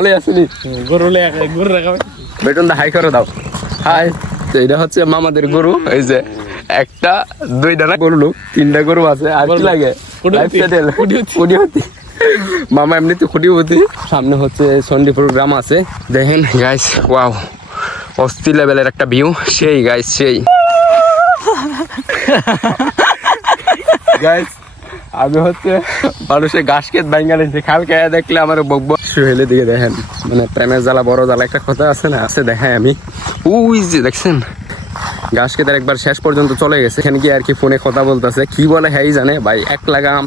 ভালো আসেনি গরু রাখাবে বেটন দা হাই করে দাও হাই। তো এটা হচ্ছে মামাদের গরু, এই যে একটা দুইটা না গরু তিনটা গরু আছে। আর কি লাগে মামা এমনি তো খুঁটিপতি। সামনে হচ্ছে সন্ডিপুর গ্রাম আছে, দেখেন গাইস ওয়াও অস্থির লেভেলের একটা ভিউ, সেই গাইস সেই গাইস। আমি হচ্ছে মানুষের ঘাস খেত ভাঙ্গা নিয়েছি, খালকে দেখলে আমার বকবক সুহেলে দিকে দেখেন, মানে প্রেমের জ্বালা বড় জ্বালা একটা কথা আছে না, আছে দেখায় আমি ওই যে দেখছেন ঘাস খেতে একবার শেষ পর্যন্ত চলে গেছে। এখানে গিয়ে আর কি ফোনে কথা বলতেছে, কি বলে হ্যাঁ জানে ভাই। 1 লাগাম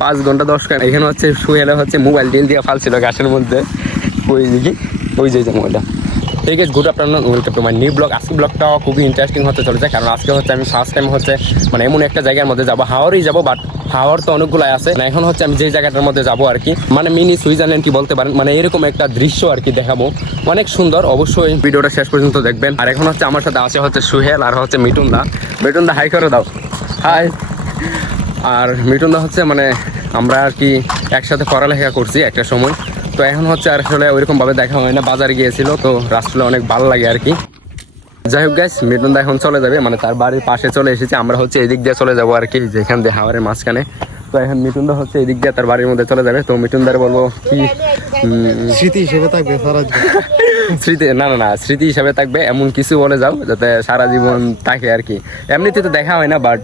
5 ঘন্টা 10 ঘন্টা এখানে হচ্ছে সুহেলে হচ্ছে মোবাইল ডিল দিয়ে ফালছিল ঘাসের মধ্যে, ওই দিকে ওই যে মোবাইলটা। ঠিক আছে, good afternoon, welcome to my new blog. আজকে ব্লগটা খুবই ইন্টারেস্টিং হতে চলেছে, কারণ আজকে হচ্ছে আমি ফার্স্ট টাইম হচ্ছে মানে এমন একটা জায়গার মধ্যে যাবো, হাওড়ই যাবো। বাট হাওড় তো অনেকগুলো আছে, এখন হচ্ছে আমি যে জায়গাটার মধ্যে যাবো আর কি, মানে মিনি সুইজারল্যান্ড কি বলতে পারেন, মানে এরকম একটা দৃশ্য আর কি দেখাবো, অনেক সুন্দর। অবশ্যই ভিডিওটা শেষ পর্যন্ত দেখবেন। আর এখন হচ্ছে আমার সাথে আছে হচ্ছে সুহেল আর হচ্ছে মিঠুন দা। মিঠুন দা হাই করে দাও হাই। আর মিঠুন দা হচ্ছে মানে আমরা আর কি একসাথে পড়ালেখা করছি একটা সময়, তো এখন হচ্ছে আর আসলে ওইরকম ভাবে দেখা হয় না, বাজারে গিয়েছিল তো রাস্তাটা অনেক ভালো লাগে আর কি। যাই হোক গাইস, মিঠুন দা এখন চলে যাবে, মানে তার বাড়ির পাশে চলে এসেছে, আমরা হচ্ছে এদিক দিয়ে চলে যাবো আর কি, যেখান দিয়ে হাওয়ারের মাঝখানে। তো এখন মিঠুন দা হচ্ছে এদিক দিয়ে তার বাড়ির মধ্যে চলে যাবে। তো মিঠুন দার বলবো কি স্মৃতি হিসেবে থাকবে সারা জীবন। স্মৃতি না স্মৃতি হিসাবে থাকবে এমন কিছু বলে যাও যাতে সারা জীবন থাকে আর কি। এমনিতে তো দেখা হয় না, বাট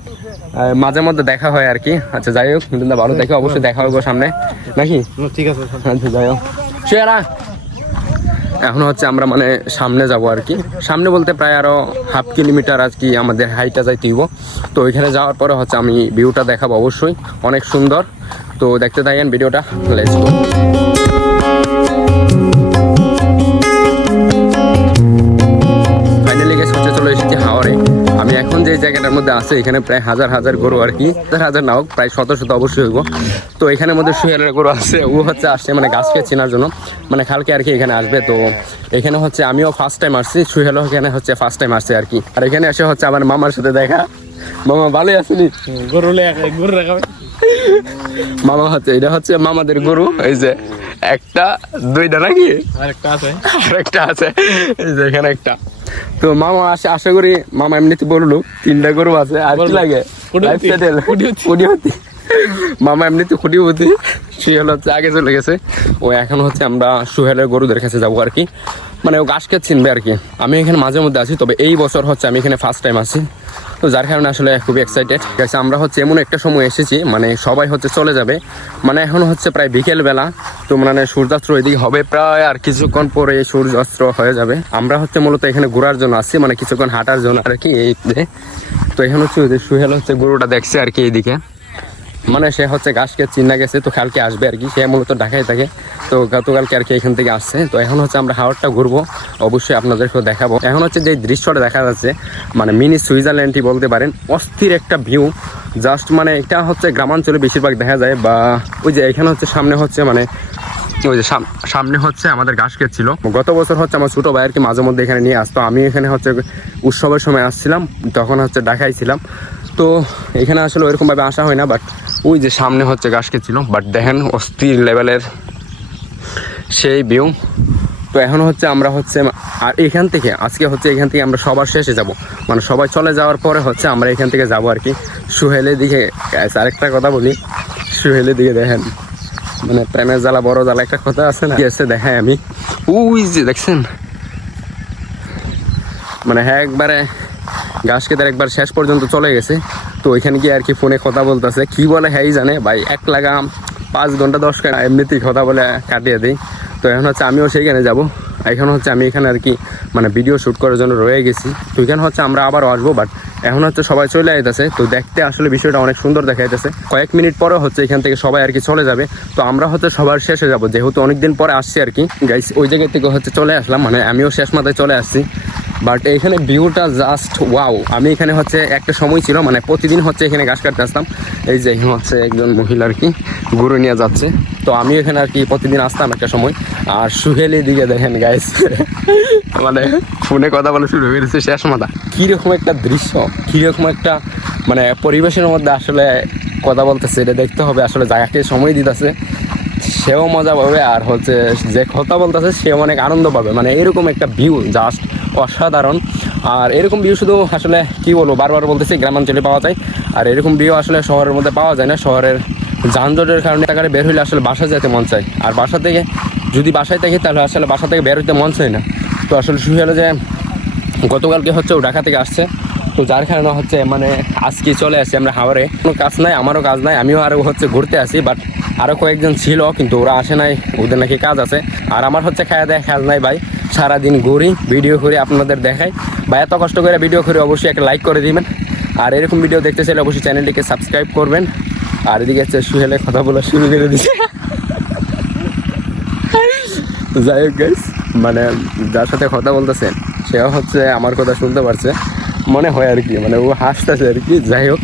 মাঝে মধ্যে দেখা হয় আর কি। আচ্ছা যাই হোক, মিঠুন দা ভালো দেখে অবশ্যই দেখা হবে সামনে নাকি। ঠিক আছে, আচ্ছা যাই হোক শুয়েরা। এখন হচ্ছে আমরা মানে সামনে যাব আর কি, সামনে বলতে প্রায় আরো 1/2 কিলোমিটার আর কি আমাদের হাইটা যাইতে হইব। তো ওইখানে যাওয়ার পরে হচ্ছে আমি ভিউটা দেখাবো, অবশ্যই অনেক সুন্দর। তো দেখতে থাকেন ভিডিওটা, লেটস গো। ফাইনালি গেছে হচ্ছে চলে এসেছি হাওড়ে। আমি এখন যে জায়গাটার মধ্যে আছে এখানে প্রায় হাজার হাজার গরু আর কি, হাজার না হোক প্রায় শত শত অবশ্যই হইব। তো এখানের মধ্যে সুহেলের গরু আছে, ও হচ্ছে আসছে মানে গাছকে চেনার জন্য, মানে খালকে আর কি এখানে আসবে। তো এখানে হচ্ছে আমিও ফার্স্ট টাইম আসছি, সুহেলও এখানে হচ্ছে ফার্স্ট টাইম আসছে আর কি। আর এখানে এসে হচ্ছে আমার মামার সাথে দেখা। মামা ভালোই আসেনি গরু রাখাবে মামা হচ্ছে এটা হচ্ছে মামাদের গরু, এই যে একটা দুইটা নাকি আরেকটা আছে এই যে এখানে একটা। তো মামা আসে, আশা করি মামা এমনিতে বললো 3টা গরু আছে। আর কি লাগে মামা এমনিতে খুঁটিপতি। সুহেল হচ্ছে আগে চলে গেছে, ও এখন হচ্ছে আমরা সুহেলের গরুদের কাছে যাবো আর কি, মানে ও ঘাস খেতে চিনবে আর কি। আমি এখানে মাঝে মধ্যে আছি, তবে এই বছর হচ্ছে আমি এখানে ফার্স্ট টাইম আছি, তো যার কারণে আসলে খুবই এক্সাইটেড। গেছে আমরা হচ্ছে এমন একটা সময় এসেছি মানে সবাই হচ্ছে চলে যাবে, মানে এখন হচ্ছে প্রায় বিকেল বেলা, তো মানে সূর্যাস্ত এদিকে হবে প্রায় আর কিছুক্ষণ পরে সূর্যাস্ত হয়ে যাবে। আমরা হচ্ছে মূলত এখানে ঘোরার জন্য আসছি, মানে কিছুক্ষণ হাঁটার জন্য আর কি এই। তো এখানে হচ্ছে সুহেল হচ্ছে গরুটা দেখছে আর কি এইদিকে, মানে সে হচ্ছে ঘাসকে চিনা গেছে, তো কালকে আসবে আর কি, সে মূলত ঢাকায় থাকে, তো গতকালকে আর কি এখান থেকে আসছে। তো এখন হচ্ছে আমরা হাওড়টা ঘুরবো, অবশ্যই আপনাদেরকেও দেখাবো। এখন হচ্ছে যে দৃশ্যটা দেখা যাচ্ছে মানে মিনি সুইজারল্যান্ডই বলতে পারেন, অস্থির একটা ভিউ জাস্ট, মানে এটা হচ্ছে গ্রামাঞ্চলে বেশিরভাগ দেখা যায়। বা ওই যে এখানে হচ্ছে সামনে হচ্ছে মানে ওই যে সামনে হচ্ছে আমাদের ঘাস ক্ষেত ছিল। গত বছর হচ্ছে আমার ছোটো ভাই আর কি মাঝে মধ্যে এখানে নিয়ে আসতো, আমি এখানে হচ্ছে উৎসবের সময় আসছিলাম, তখন হচ্ছে ঢাকায় ছিলাম। তো এখানে আসলে ওইরকমভাবে আসা হয় না, বাট ওই যে সামনে হচ্ছে ঘাস ক্ষেত ছিল। বাট দেখেন অস্থির লেভেলের সেই ভিউ। তো এখন হচ্ছে আমরা হচ্ছে আর এখান থেকে আজকে হচ্ছে এখান থেকে আমরা সবার শেষে যাব, মানে সবাই চলে যাওয়ার পরে হচ্ছে আমরা এখান থেকে যাব আর কি সুহেলের দিকে। আরেকটা কথা বলি, সুহেলের দিকে দেখেন, মানে প্রেমের জ্বালা বড় জ্বালা একটা কথা আছে না, এসে দেখায় আমি ওই যে দেখছেন, মানে হ্যাঁ একবারে ঘাস খেতে একবার শেষ পর্যন্ত চলে গেছে। তো ওইখানে গিয়ে আর কি ফোনে কথা বলতেছে, কি বলে হ্যাঁ জানে ভাই। 1 লাগাম 5 ঘন্টা 10 ঘন্টা এমনিতেই কথা বলে কাটিয়ে দিই। তো এখন হচ্ছে আমিও সেইখানে যাব। এখন হচ্ছে আমি এখানে আর কি মানে ভিডিও শ্যুট করার জন্য রয়ে গেছি। তো এখানে হচ্ছে আমরা আবারও আসবো, বাট এখন হচ্ছে সবাই চলে আইতেছে। তো দেখতে আসলে বিষয়টা অনেক সুন্দর দেখা যাইতেছে। কয়েক মিনিট পরে হচ্ছে এখান থেকে সবাই আর কি চলে যাবে। তো আমরা হচ্ছে সবার শেষে যাব, যেহেতু অনেকদিন পরে আসছি আর কি গাইস, ওই জায়গা থেকে হচ্ছে চলে আসলাম, মানে আমিও শেষ মাথায় চলে আসছি। বাট এখানে ভিউটা জাস্ট ওয়াও। আমি এখানে হচ্ছে একটা সময় ছিল মানে প্রতিদিন হচ্ছে এখানে ঘাস কাটতে আসতাম। এই যে এখানে হচ্ছে একজন মহিলা আর কি গরু নিয়ে যাচ্ছে, তো আমি এখানে আর কি প্রতিদিন আসতাম একটা সময়। আর সুহেলের দিকে দেখেন গাইস, মানে ফোনে কথা বলা শুরু হয়ে গেছে শেষ মাথা। কীরকম একটা দৃশ্য, কীরকম একটা মানে পরিবেশের মধ্যে আসলে কথা বলতেছে, এটা দেখতে হবে আসলে, জায়গাকে সময় দিতেছে। সেও মজা পাবে, আর হচ্ছে যে কথা বলতেছে সেও অনেক আনন্দ পাবে। মানে এরকম একটা ভিউ জাস্ট অসাধারণ। আর এরকম ভিউ শুধু আসলে কি বলবো, বারবার বলতেছি গ্রামাঞ্চলে পাওয়া যায়, আর এরকম ভিউ আসলে শহরের মধ্যে পাওয়া যায় না। শহরের যানজটের কারণে টাকারে বের হইলে আসলে বাসা যেতে মন চায়, আর বাসা থেকে যদি বাসায় থাকি তাহলে আসলে বাসা থেকে বের হইতে মন চায় না। তো আসলে শুরু হলো যে গতকালকে হচ্ছে ও ঢাকা থেকে আসছে, তো যার কারণে হচ্ছে মানে আজকে চলে আসি আমরা হাওড়ে। কোনো কাজ নাই, আমারও কাজ নাই, আমিও আরও হচ্ছে ঘুরতে আসি। বাট আরও কয়েকজন ছিল কিন্তু ওরা আসে নাই, ওদের নাকি কাজ আছে। আর আমার হচ্ছে খাওয়া দেয় খেয়াল নাই ভাই, সারাদিন ঘুরি ভিডিও করি আপনাদের দেখাই বা এত কষ্ট করে ভিডিও করি, অবশ্যই একটা লাইক করে দিবেন। আর এরকম ভিডিও দেখতে চাইলে অবশ্যই চ্যানেলটিকে সাবস্ক্রাইব করবেন। আর এদিকে হচ্ছে সুহেলে কথা বলা শুরু করে দিচ্ছে। যাই হোক গাইস, মানে যার সাথে কথা বলতেছে সেও হচ্ছে আমার কথা শুনতে পারছে মনে হয় আর কি, মানে ও হাসতেছে আর কি। যাই হোক,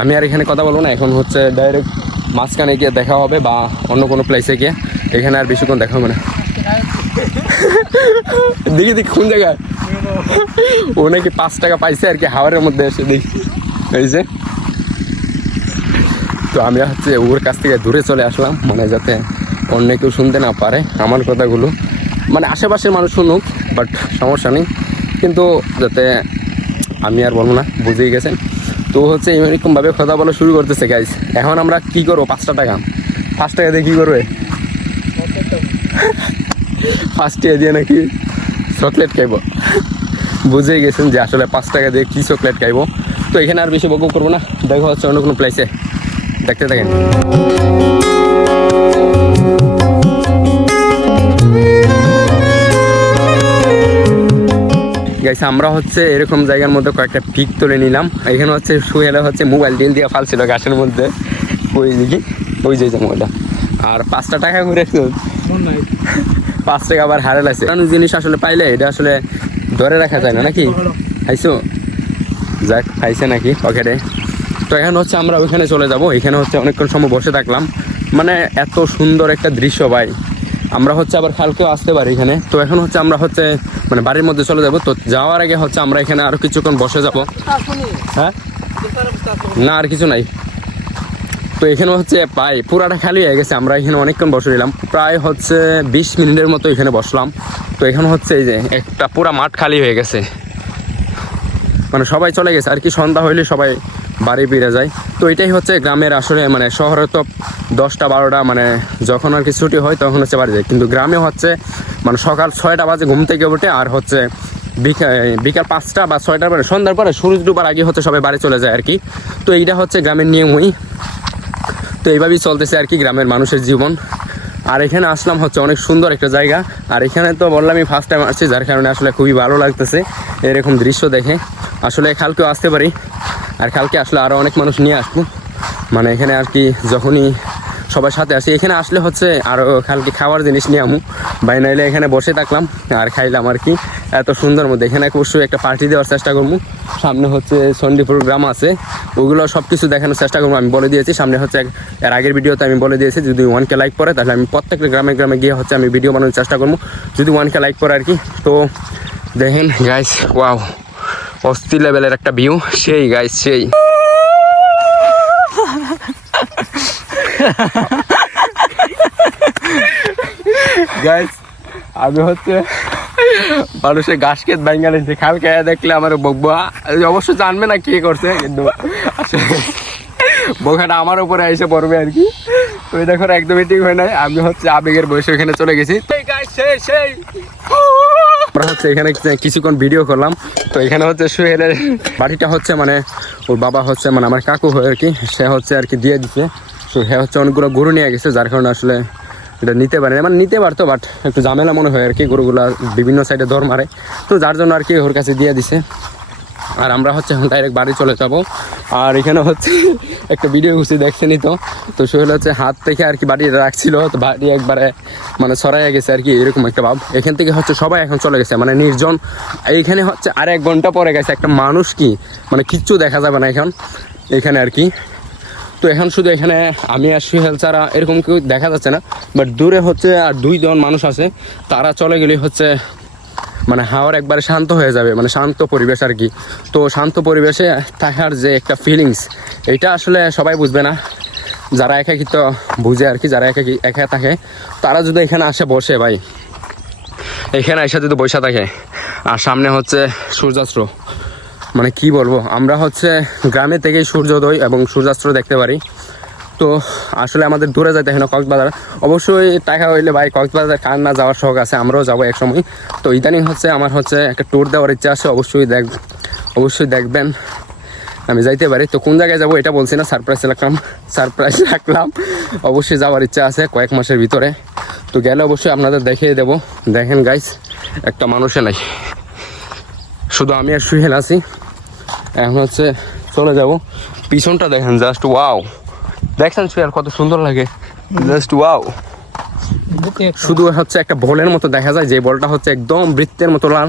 আমি আর এখানে কথা বলবো না, এখন হচ্ছে ডাইরেক্ট মাঝখানে গিয়ে দেখা হবে বা অন্য কোনো প্লেসে গিয়ে, এখানে আর বেশিক্ষণ দেখা হবে না। দেখি দেখি কোন জায়গায় ও নাকি 5 টাকা পাইছে আর কি হাওড়ের মধ্যে এসে দেখি এই যে। তো আমি হচ্ছে ওর কাছ থেকে দূরে চলে আসলাম, মানে যাতে অন্য কেউ শুনতে না পারে আমার কথাগুলো, মানে আশেপাশের মানুষ শুনুক বাট সমস্যা নেই, কিন্তু যাতে আমি আর বলবো না, বুঝেই গেছেন। তো হচ্ছে এরকমভাবে কথা বলা শুরু করতেছে গাইজ। এখন আমরা কি করবো, 5 টাকা 5 টাকা দিয়ে কী করবে, 5 টাকা দিয়ে নাকি চকলেট খাইবো। বুঝেই গেছেন যে আসলে 5 টাকা দিয়ে কী চকলেট খাইবো। তো এখানে আর বেশি বকবক করবো না, দেখা হচ্ছে অন্য কোনো প্লেসে, দেখতে থাকেন। গাইস আমরা হচ্ছে এরকম জায়গার মধ্যে কয়েকটা পিক তুলে নিলাম। এখানে হচ্ছে সুহেলা হচ্ছে মোবাইল ডিল দিয়ে ফালছিল গাছের মধ্যে, ওই দিকে ওই যে মোবাইলটা। আর 5 টাকা করে 5 টাকা আবার হারাল আছে। কারণ জিনিস আসলে পাইলে এটা আসলে ধরে রাখা যায় না নাকি, খাইছো? যাক খাইছে নাকি পকেটে। তো এখন হচ্ছে আমরা ওইখানে চলে যাব। এখানে হচ্ছে অনেকক্ষণ সময় বসে থাকলাম, মানে এত সুন্দর একটা দৃশ্য ভাই। আমরা হচ্ছে আবার কালকেও আসতে পারি এখানে। তো এখন হচ্ছে আমরা হচ্ছে মানে বাড়ির মধ্যে চলে যাব। তো যাওয়ার আগে হচ্ছে আমরা এখানে আরো কিছুক্ষণ বসে যাব। হ্যাঁ না আর কিছু নাই। তো এখানে হচ্ছে প্রায় পুরাটা খালি হয়ে গেছে, আমরা এখানে অনেকক্ষণ বসে নিলাম, প্রায় হচ্ছে 20 মিনিটের মতো এখানে বসলাম। তো এখানে হচ্ছে এই যে একটা পুরা মাঠ খালি হয়ে গেছে, মানে সবাই চলে গেছে আর কি, সন্ধ্যা হইলে সবাই বাড়ি ফিরে যায়। তো এটাই হচ্ছে গ্রামের আসলে, মানে শহরে তো 10টা 12টা মানে যখন আর কি ছুটি হয় তখন হচ্ছে বাড়ি যায়, কিন্তু গ্রামে হচ্ছে মানে সকাল 6টা বাজে ঘুম থেকে উঠে, আর হচ্ছে বিকাল 5টা বা 6টার পরে সন্ধ্যার পরে সূর্য ডুবার আগে হচ্ছে সবাই বাড়ি চলে যায় আর কি। তো এইটা হচ্ছে গ্রামের নিয়মই। তো এইভাবেই চলতেছে আর কি গ্রামের মানুষের জীবন। আর এখানে আসলাম হচ্ছে অনেক সুন্দর একটা জায়গা, আর এখানে তো বললামই ফার্স্ট টাইম আসছি, যার কারণে আসলে খুবই ভালো লাগতেছে এরকম দৃশ্য দেখে। আসলে কালকেও আসতে পারি, আর কালকে আসলে আরও অনেক মানুষ নিয়ে আসবো, মানে এখানে আর কি যখনই সবার সাথে আসি এখানে আসলে হচ্ছে আরও কালকে খাওয়ার জিনিস নিয়ে আমু, বাই নাইলে এখানে বসে থাকলাম আর খাইলাম আর কি। এত সুন্দর মধ্যে এখানে অবশ্যই একটা পার্টি দেওয়ার চেষ্টা করবো। সামনে হচ্ছে চণ্ডীপুর গ্রাম আছে, ওগুলো সব কিছু দেখানোর চেষ্টা করবো। আমি বলে দিয়েছি সামনে হচ্ছে এর আগের ভিডিওতে আমি বলে দিয়েছি যদি 1K লাইক পড়ে তাহলে আমি প্রত্যেকটা গ্রামে গ্রামে গিয়ে হচ্ছে আমি ভিডিও বানানোর চেষ্টা করবো, যদি 1K লাইক পড়ে আর কি। তো দেখেন গাইস, ওয়াও অস্থির লেভেলের একটা ভিউ, সেই গাইস সেই। গাইস আমি হচ্ছে মানুষের ঘাস খেত ভাঙ্গা নিয়েছে, কালকে দেখলে আমার বকবা অবশ্য জানবে না কে করছে, কিন্তু বোকাটা আমার উপরে এসে পড়বে আর কি। তো এটা এখন একদমই ঠিক হয় নাই, আমি হচ্ছে আবেগের বয়সে ওখানে চলে গেছি। আমরা হচ্ছে এখানে কিছুক্ষণ ভিডিও করলাম। তো এখানে হচ্ছে সুহেলের বাড়িটা হচ্ছে মানে ওর বাবা হচ্ছে মানে আমার কাকু হয় আর কি, সে হচ্ছে আর কি দিয়ে দিচ্ছে। তো সে হচ্ছে অনেকগুলো গরু নিয়ে গেছে, যার কারণে আসলে এটা নিতে পারে না, মানে নিতে পারতো বাট একটু ঝামেলা মনে হয় আর কি, গরুগুলা বিভিন্ন সাইডে দর মারে, তো যার জন্য আর কি ওর কাছে দিয়ে দিছে। আর আমরা হচ্ছে এখন ডাইরেক্ট বাড়ি চলে যাবো। আর এখানে হচ্ছে একটা ভিডিও ঘুষি দেখছেনি তো, তো সোহেল হচ্ছে হাত থেকে আর কি বাড়ি রাখছিল, তো বাড়ি একবারে মানে ছড়াইয়া গেছে আর কি, এরকম একটা ভাব। এখান থেকে হচ্ছে সবাই এখন চলে গেছে, মানে নির্জন। এইখানে হচ্ছে আর 1 ঘন্টা পরে গেছে, একটা মানুষ কি মানে কিচ্ছু দেখা যাবে না এখন এখানে আর কি। তো এখন শুধু এখানে আমি আর সুহেল ছাড়া এরকম কেউ দেখা যাচ্ছে না, বাট দূরে হচ্ছে আর 2 জন মানুষ আছে, তারা চলে গেলে হচ্ছে মানে হাওয়ার একবারে শান্ত হয়ে যাবে, মানে শান্ত পরিবেশ আর কি। তো শান্ত পরিবেশে থাকার যে একটা ফিলিংস, এটা আসলে সবাই বুঝবে না, যারা একাকিত্ব বুঝে আর কি, যারা একা থাকে তারা যদি এখানে আসে বসে ভাই, এখানে এসে যদি বসে থাকে আর সামনে হচ্ছে সূর্যাস্ত, মানে কি বলবো, আমরা হচ্ছে গ্রামে থেকেই সূর্যোদয় এবং সূর্যাস্ত দেখতে পারি। তো আসলে আমাদের দূরে যাইতে হয় না কক্সবাজার, অবশ্যই টাকা হইলে ভাই কক্সবাজার কার না যাওয়ার শখ আছে, আমরাও যাবো এক সময়। তো ইদানিং হচ্ছে আমার হচ্ছে একটা ট্যুর দেওয়ার ইচ্ছা আছে, অবশ্যই দেখবেন আমি যাইতে পারি। তো কোন জায়গায় যাবো এটা বলছি না, সারপ্রাইজ রাখলাম। অবশ্যই যাওয়ার ইচ্ছা আছে কয়েক মাসের ভিতরে, তো গেলে অবশ্যই আপনাদের দেখিয়ে দেবো। দেখেন গাইস, একটা মানুষে নাই, শুধু আমি আর সুহেল আছি। এখন হচ্ছে চলে যাব, পিছনটা দেখেন জাস্ট ওয়াও, দেখছেন সুহেল কত সুন্দর লাগে, জাস্ট ওয়াও। শুধু হচ্ছে একটা বলের মতো দেখা যায়, যে বলটা হচ্ছে একদম বৃত্তের মতো লাল,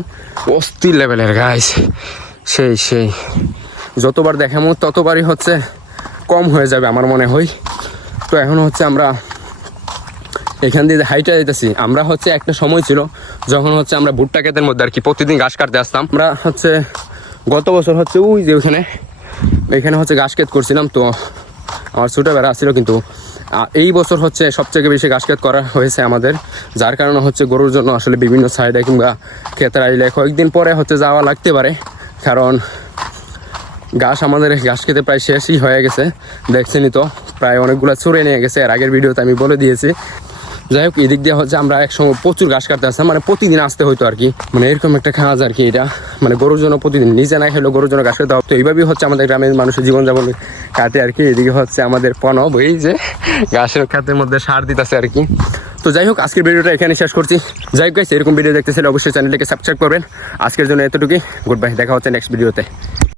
অস্থির লেভেলের গাইস, সেই যতবার দেখাবো ততবারই হচ্ছে কম হয়ে যাবে আমার মনে হয়। তো এখন হচ্ছে আমরা এখান দিয়ে হাইটে যাইতেছি। আমরা হচ্ছে একটা সময় ছিল যখন হচ্ছে আমরা ভুট্টা ক্ষেতের মধ্যে আর কি প্রতিদিন ঘাস কাটতে আসতাম। আমরা হচ্ছে গত বছর হচ্ছে ওই যে এখানে হচ্ছে ঘাস ক্ষেত করছিলাম, তো আমার ছোটো বেড়া আসছিল। কিন্তু এই বছর হচ্ছে সবথেকে বেশি ঘাস ক্ষেত করা হয়েছে আমাদের, যার কারণে হচ্ছে গরুর জন্য আসলে বিভিন্ন সাইডে কিংবা ক্ষেতের আইলে কয়েকদিন পরে হচ্ছে যাওয়া লাগতে পারে, কারণ আমাদের ঘাস খেতে প্রায় শেষই হয়ে গেছে। দেখছেনই তো, প্রায় অনেকগুলো চুরে নিয়ে গেছে, এর আগের ভিডিওতে আমি বলে দিয়েছি। যাই হোক, এদিক দিয়ে হচ্ছে আমরা একসময় প্রচুর ঘাস কাটতে আসতাম, মানে প্রতিদিন আসতে হইতো আর কি, মানে এরকম একটা কাজ আর কি এটা, মানে গরুর জন্য প্রতিদিন নিজে না খেলেও গরুর জন্য ঘাস খেতে হবে। তো এইভাবেই হচ্ছে আমাদের গ্রামের মানুষের জীবনযাপন কাটে আর কি। এদিকে হচ্ছে আমাদের পনব, এই যে ঘাসের খাতের মধ্যে সার দিতেছে আর কি। তো যাই হোক, আজকের ভিডিওটা এখানে শেষ করছি। যাই হোক গাইস, এরকম ভিডিও দেখতে চাইলে অবশ্যই চ্যানেলটিকে সাবস্ক্রাইব করবেন। আজকের জন্য এতটুকুই, গুড বাই, দেখা হচ্ছে নেক্সট ভিডিওতে।